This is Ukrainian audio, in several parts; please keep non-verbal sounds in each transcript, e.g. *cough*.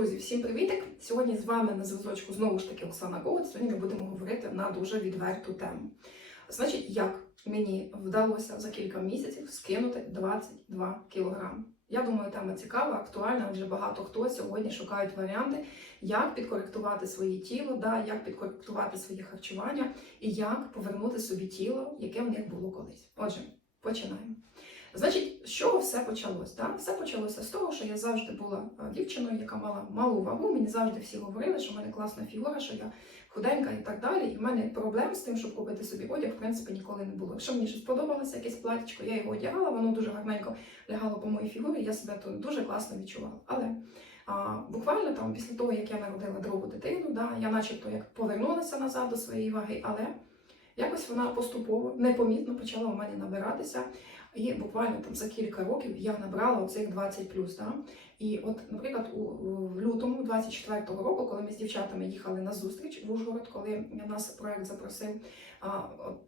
Друзі, всім привітик! Сьогодні з вами на зв'язочку знову ж таки Оксана Голод. Сьогодні ми будемо говорити на дуже відверту тему. Значить, як мені вдалося за кілька місяців скинути 22 кілограми. Я думаю, тема цікава, актуальна, адже багато хто сьогодні шукають варіанти, як підкоректувати своє тіло, да, як підкоректувати своє харчування і як повернути собі тіло, яке в них було колись. Отже, починаємо. Значить, з чого все почалось? Да? Все почалося з того, що я завжди була е, дівчиною, яка мала малу вагу. Мені завжди всі говорили, що в мене класна фігура, що я худенька і так далі. І в мене проблем з тим, щоб купити собі одяг, в принципі, ніколи не було. Якщо мені щось подобалося, якесь платічко, я його одягала, воно дуже гарненько лягало по моїй фігурі, я себе тут дуже класно відчувала. Але а, буквально там після того, як я народила другу дитину, да, я начебто як повернулася назад до своєї ваги, але якось вона поступово непомітно почала у мене набиратися. І буквально там за кілька років я набрала оцих 20 плюс. Да? І от, наприклад, у, лютому 24-го року, коли ми з дівчатами їхали на зустріч в Ужгород, коли нас проект запросив,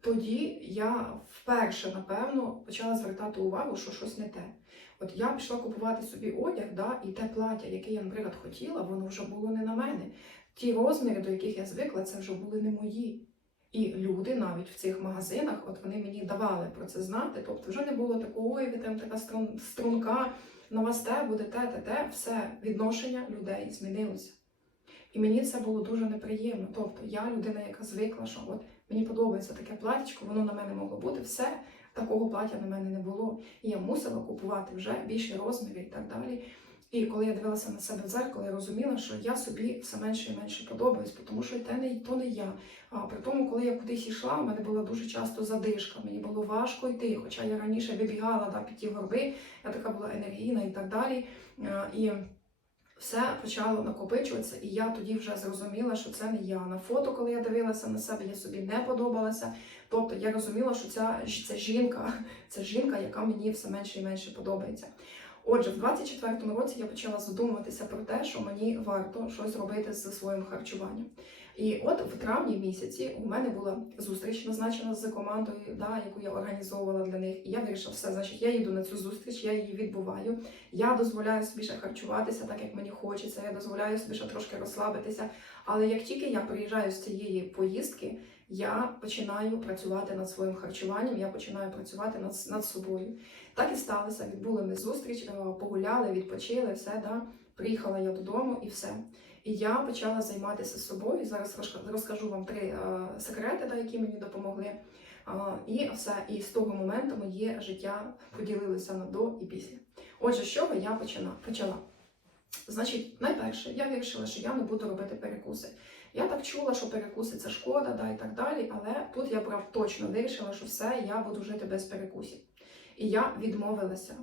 тоді я вперше, напевно, почала звертати увагу, що щось не те. От я пішла купувати собі одяг, да, і те плаття, яке я, наприклад, хотіла, воно вже було не на мене. Ті розміри, до яких я звикла, це вже були не мої. І люди навіть в цих магазинах, от вони мені давали про це знати. Тобто вже не було такого, ой, ви там така струн, струнка, на вас те буде те, те, те. Все відношення людей змінилося. І мені це було дуже неприємно. Тобто я людина, яка звикла, що от мені подобається таке платічко, воно на мене могло бути. Все такого плаття на мене не було. І я мусила купувати вже більші розміри і так далі. І коли я дивилася на себе в дзеркало, я розуміла, що я собі все менше і менше подобаюсь, тому що те не то не я. А при тому, коли я кудись йшла, у мене була дуже часто задишка, мені було важко йти. Хоча я раніше вибігала да, під ті горби, я така була енергійна і так далі. І все почало накопичуватися, і я тоді вже зрозуміла, що це не я. На фото, коли я дивилася на себе, я собі не подобалася. Тобто я розуміла, що ця, це жінка, *laughs* це жінка, яка мені все менше і менше подобається. Отже, в 24-му році я почала задумуватися про те, що мені варто щось робити зі своїм харчуванням. І от в травні місяці у мене була зустріч назначена з командою, да, яку я організовувала для них. І я вирішила, все, значить, я їду на цю зустріч, я її відбуваю. Я дозволяю собі ще харчуватися так, як мені хочеться. Я дозволяю собі ще трошки розслабитися. Але як тільки я приїжджаю з цієї поїздки, я починаю працювати над своїм харчуванням, я починаю працювати над, над собою. Так і сталося. Відбули ми зустріч, е, погуляли, відпочили, все. Да? Приїхала я додому і все. І я почала займатися собою. Зараз розкажу вам три е, секрети, да, які мені допомогли. Е, і все. І з того моменту моє життя поділилося на до і після. Отже, з чого я почала? почала? Значить, найперше, я вирішила, що я не буду робити перекуси. Я так чула, що перекуси це шкода, да, і так далі. Але тут я прав точно вирішила, що все, я буду жити без перекусів. І я відмовилася.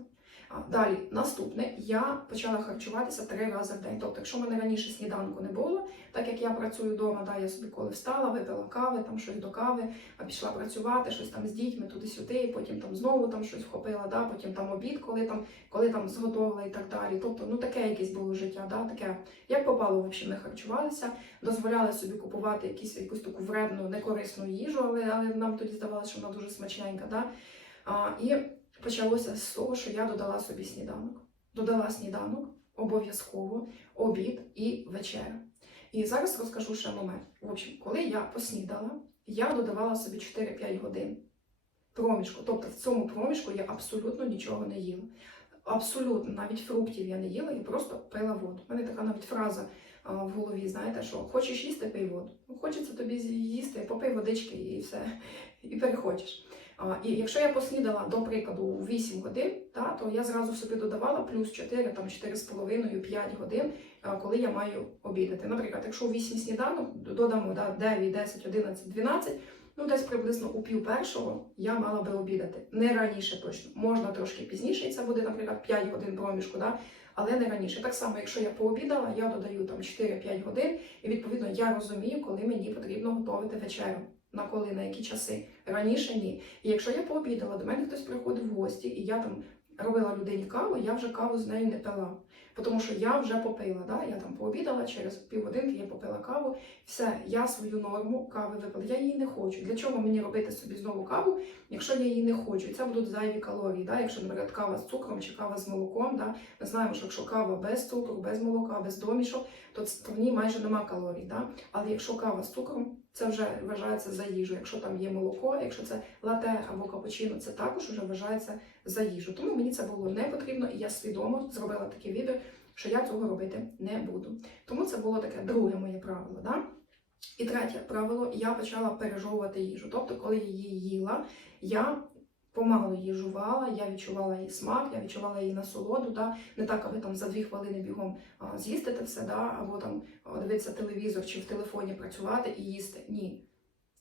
Далі, наступне, я почала харчуватися три рази в день. Тобто, якщо в мене раніше сніданку не було, так як я працюю вдома, да, я собі коли встала, випила кави, там щось до кави, а пішла працювати, щось там з дітьми туди-сюди, потім там знову там щось вхопила, да, потім там обід, коли там коли там зготовила і так далі. Тобто, ну таке якесь було життя, да, таке, як попало, в общем, ми харчувалися, дозволяли собі купувати якісь, якусь таку вредну, некорисну їжу, але, але нам тоді здавалося, що вона дуже смачненька. Да? А, І почалося з того, що я додала собі сніданок. Додала сніданок, обов'язково, обід і вечеря. І зараз розкажу ще момент. В общем, коли я поснідала, я додавала собі 4-5 годин проміжку. Тобто в цьому проміжку я абсолютно нічого не їла. Абсолютно, навіть фруктів я не їла, я просто пила воду. У мене така навіть фраза а, в голові, знаєте, що хочеш їсти, пий воду. Хочеться тобі їсти, попий водички і все, і переходиш. І якщо я поснідала, до прикладу, у 8 годин, та, то я зразу собі додавала плюс 4, там 4,5-5 годин, коли я маю обідати. Наприклад, якщо у 8 сніданок додамо да, 9, 10, 11, 12, ну десь приблизно у пів першого я мала би обідати. Не раніше точно. Можна трошки пізніше, і це буде, наприклад, 5 годин проміжку, да, але не раніше. Так само, якщо я пообідала, я додаю там 4-5 годин, і відповідно я розумію, коли мені потрібно готувати вечерю на коли, на які часи. Раніше ні. І якщо я пообідала, до мене хтось приходив в гості, і я там робила людині каву, я вже каву з нею не пила. Тому що я вже попила, да? я там пообідала, через півгодинки я попила каву. Все, я свою норму кави випила. Я її не хочу. Для чого мені робити собі знову каву, якщо я її не хочу? І це будуть зайві калорії. Да? Якщо, наприклад, кава з цукром чи кава з молоком, да? ми знаємо, що якщо кава без цукру, без молока, без домішок, то в ній майже нема калорій. Да? Але якщо кава з цукром, це вже вважається за їжу. Якщо там є молоко, якщо це лате або капучино, це також вже вважається за їжу. Тому мені це було не потрібно, і я свідомо зробила таке відео, що я цього робити не буду. Тому це було таке друге моє правило. Да? І третє правило, я почала пережовувати їжу. Тобто, коли я її їла, я помалу її жувала, я відчувала її смак, я відчувала її насолоду. Да? Не так, аби там за дві хвилини бігом з'їсти це все, да? або там дивитися телевізор чи в телефоні працювати і їсти. Ні.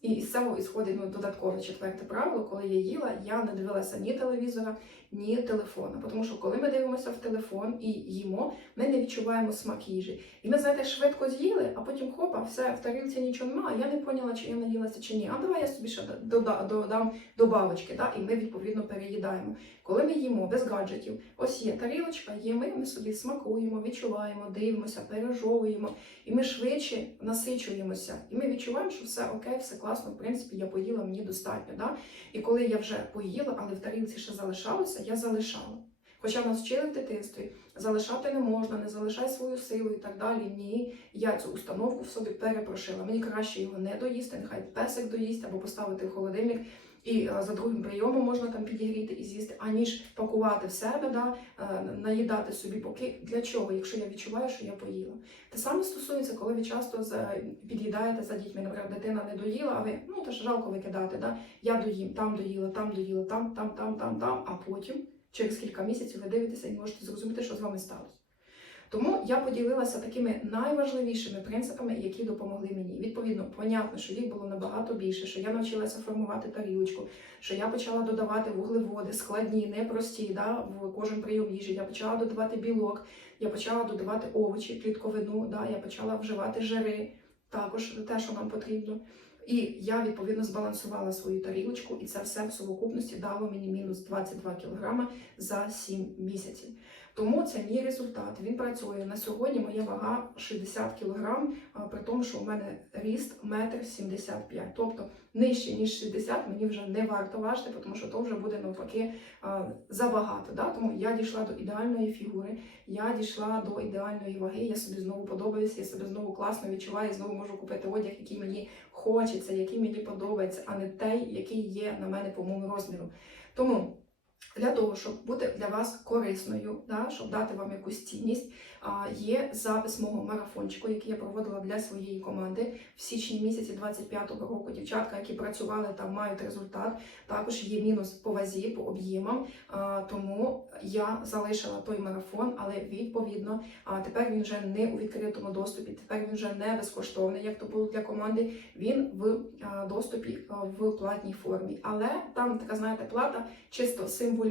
І із цього ісходить ну, додаткове четверте правило, коли я їла, я не дивилася ні телевізора, ні телефона. Тому що коли ми дивимося в телефон і їмо, ми не відчуваємо смак їжі. І ми, знаєте, швидко з'їли, а потім хопа, все, в тарілці нічого немає. Я не поняла, чи я наїлася, чи ні. А давай я собі ще дода- додам добавочки, да? і ми відповідно переїдаємо. Коли ми їмо без гаджетів, ось є тарілочка, є ми, ми собі смакуємо, відчуваємо, дивимося, пережовуємо, і ми швидше насичуємося. І ми відчуваємо, що все окей, все класно, в принципі, я поїла, мені достатньо. Да? І коли я вже поїла, але в тарілці ще залишалося, я залишала. Хоча нас вчили в дитинстві, залишати не можна, не залишай свою силу і так далі. Ні, я цю установку в собі перепрошила. Мені краще його не доїсти, нехай песик доїсть або поставити в холодильник. І е, за другим прийомом можна там підігріти і з'їсти, аніж пакувати в себе, да, е, наїдати собі поки. Для чого, якщо я відчуваю, що я поїла. Те саме стосується, коли ви часто під'їдаєте за дітьми. Наприклад, дитина не доїла, а ви ну теж жалко викидати. Да? Я доїм, там доїла, там доїла, там, там, там, там, там, а потім через кілька місяців ви дивитеся і можете зрозуміти, що з вами сталося. Тому я поділилася такими найважливішими принципами, які допомогли мені. Відповідно, понятно, що їх було набагато більше, що я навчилася формувати тарілочку, що я почала додавати вуглеводи, складні, непрості, да, в кожен прийом їжі. Я почала додавати білок, я почала додавати овочі, клітковину, да, я почала вживати жири, також те, що нам потрібно. І я відповідно збалансувала свою тарілочку, і це все в совокупності дало мені мінус 22 кг за 7 місяців. Тому це мій результат. Він працює на сьогодні. Моя вага 60 кг, при тому, що у мене ріст 1,75 м. Тобто нижче ніж 60 мені вже не варто важити, тому що то вже буде навпаки забагато. Да? Тому я дійшла до ідеальної фігури, я дійшла до ідеальної ваги. Я собі знову подобаюся, я себе знову класно відчуваю, знову можу купити одяг, який мені хочеться, який мені подобається, а не той, який є на мене по моєму розміру. Тому для того, щоб бути для вас корисною, да, щоб дати вам якусь цінність, є запис мого марафончику, який я проводила для своєї команди в січні місяці 25-го року. Дівчатка, які працювали там, мають результат. Також є мінус по вазі, по об'ємам. Тому я залишила той марафон, але відповідно тепер він вже не у відкритому доступі, тепер він вже не безкоштовний, як то було для команди. Він в доступі в платній формі. Але там така, знаєте, плата чисто символічна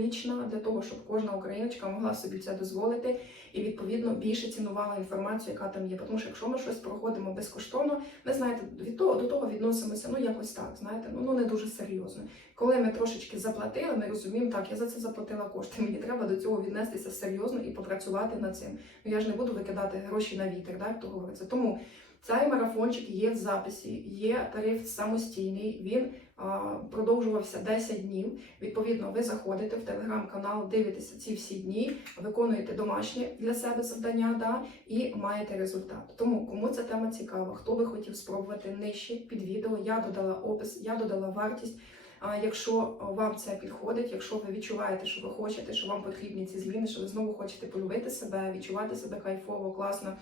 для того, щоб кожна україночка могла собі це дозволити і відповідно більше цінувала інформацію, яка там є. Тому що якщо ми щось проходимо безкоштовно, ми знаєте, від того до того відносимося ну якось так, знаєте, ну, ну не дуже серйозно. Коли ми трошечки заплатили, ми розуміємо, так, я за це заплатила кошти. Мені треба до цього віднестися серйозно і попрацювати над цим. Ну я ж не буду викидати гроші на вітер, так, то говориться. Тому цей марафончик є в записі, є тариф самостійний. Він а, продовжувався 10 днів. Відповідно, ви заходите в телеграм-канал, дивитеся ці всі дні, виконуєте домашні для себе завдання, да, і маєте результат. Тому кому ця тема цікава, хто би хотів спробувати нижче під відео, я додала опис, я додала вартість. А якщо вам це підходить, якщо ви відчуваєте, що ви хочете, що вам потрібні ці зміни, що ви знову хочете полюбити себе, відчувати себе кайфово, класно,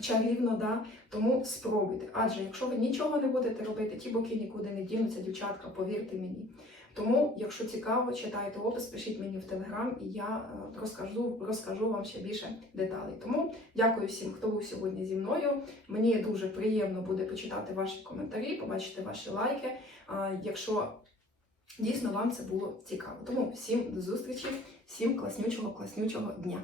чарівно, да, тому спробуйте. Адже якщо ви нічого не будете робити, ті боки нікуди не дінуться, дівчатка, повірте мені. Тому, якщо цікаво, читайте опис, пишіть мені в телеграм, і я е, розкажу, розкажу вам ще більше деталей. Тому дякую всім, хто був сьогодні зі мною. Мені дуже приємно буде почитати ваші коментарі, побачити ваші лайки. Якщо дійсно вам це було цікаво. Тому всім до зустрічі, всім класнючого, класнючого дня.